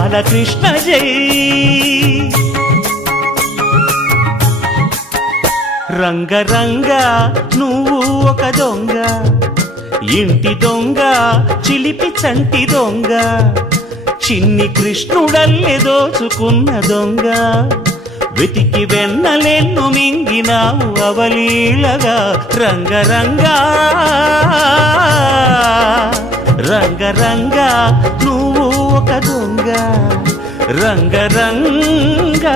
బాలకృష్ణ జై. రంగరంగ నువ్వు ఒక దొంగ, ఇంటి దొంగ చిలిపి చంటి దొంగ, చిన్ని కృష్ణుడల్లె దోచుకున్న దొంగ, వెతికి వెన్నలెన్ను మింగినావు అవలీలగా. రంగరంగ రంగరంగ నువ్వు ఒక దొంగ, రంగరంగ.